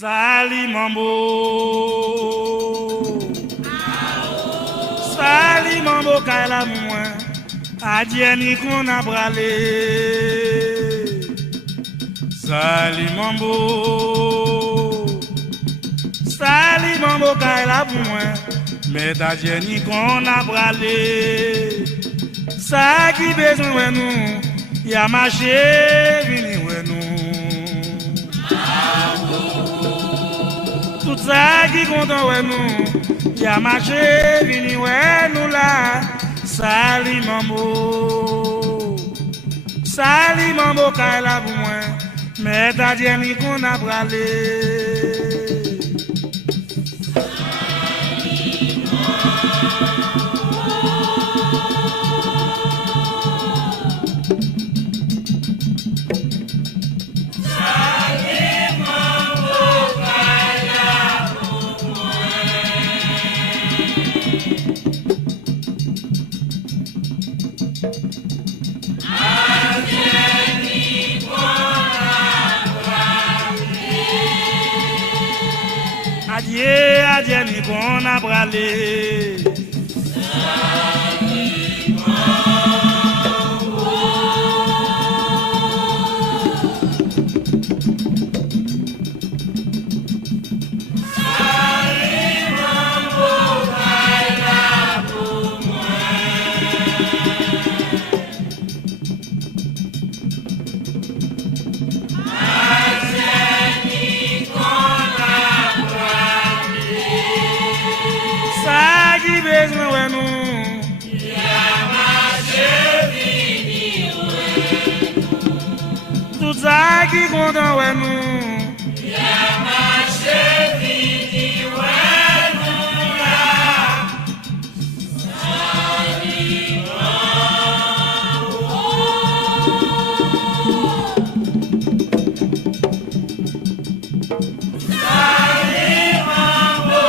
Sali mambo, sali mambo kaila mwen, adieni qu'on a bralé. Sali mambo kaila mwen, mais adieni qu'on a bralé. Ça qui besoin de nous, y'a marché vini de nous. Tout ça qui content ouais nous, y'a marché vini ouais nous là. Sali mambo kaila pour moi, mais t'as dit qu'on a bralé. Adieu, ni qu'on a bralé. Besoin ouais nous, y'a marché vini ouais. Tout ça qui content ouais nous, y'a marché vini ouais nous là. Sali mambo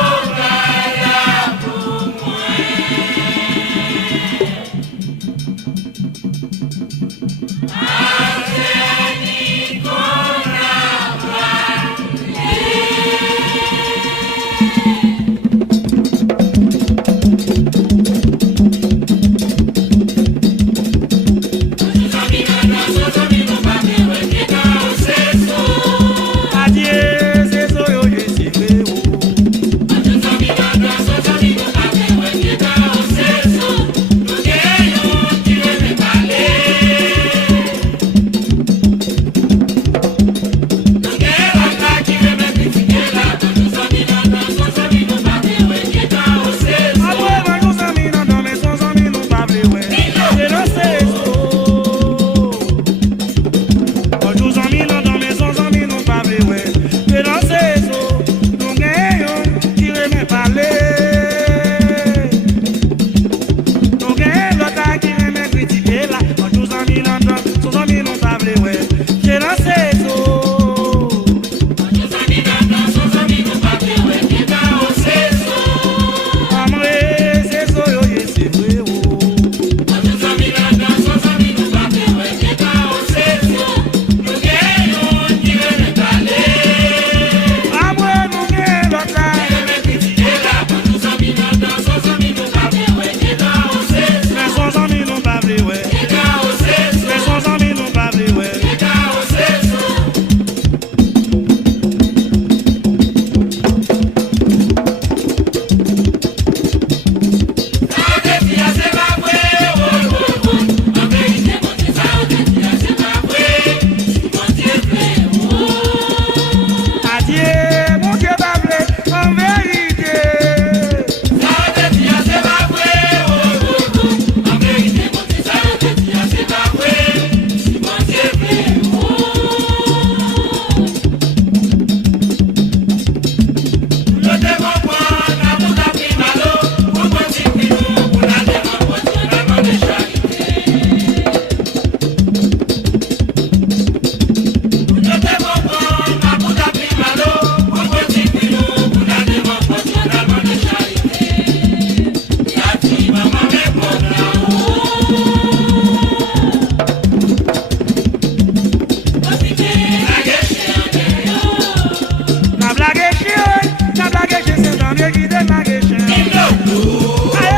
Dieu qui donne la question. Aïe,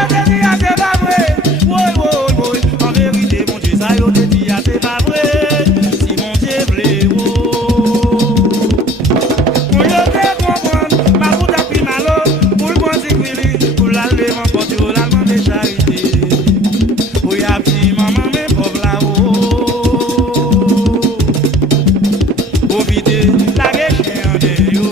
te dit, c'est pas vrai. Oui, oui, oui. En vérité, mon Dieu, ça, yo te dit, c'est pas vrai. Si mon Dieu voulait, oh. Pour yo te comprendre, ma route a pris malo. Pour le bon sécurité, pour l'aller, mon pote, yo l'allemand de charité. Pour y a petit maman, mes pauvres là-haut. Pour vider la question de yo.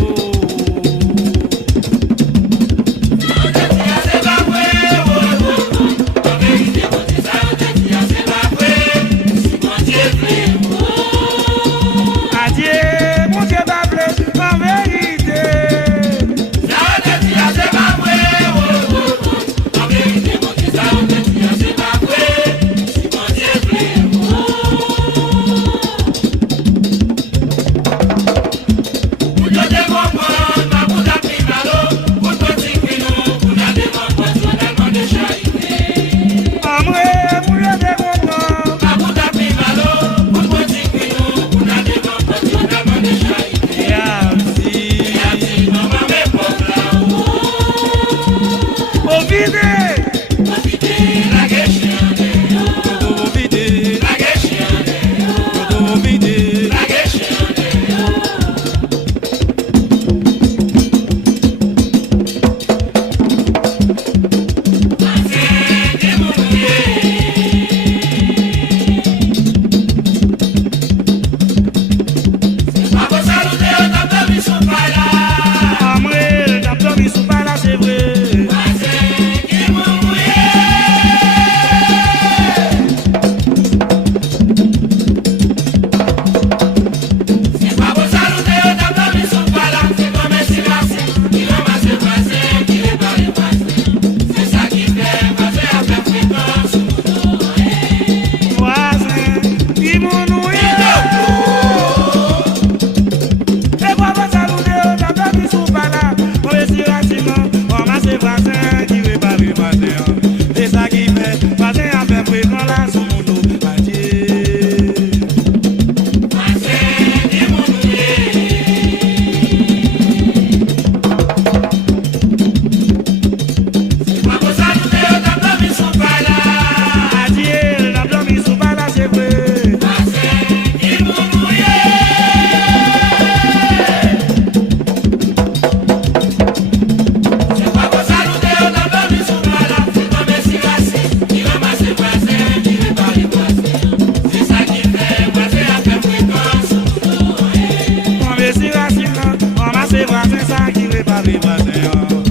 C'est ça qui veut pas vivre.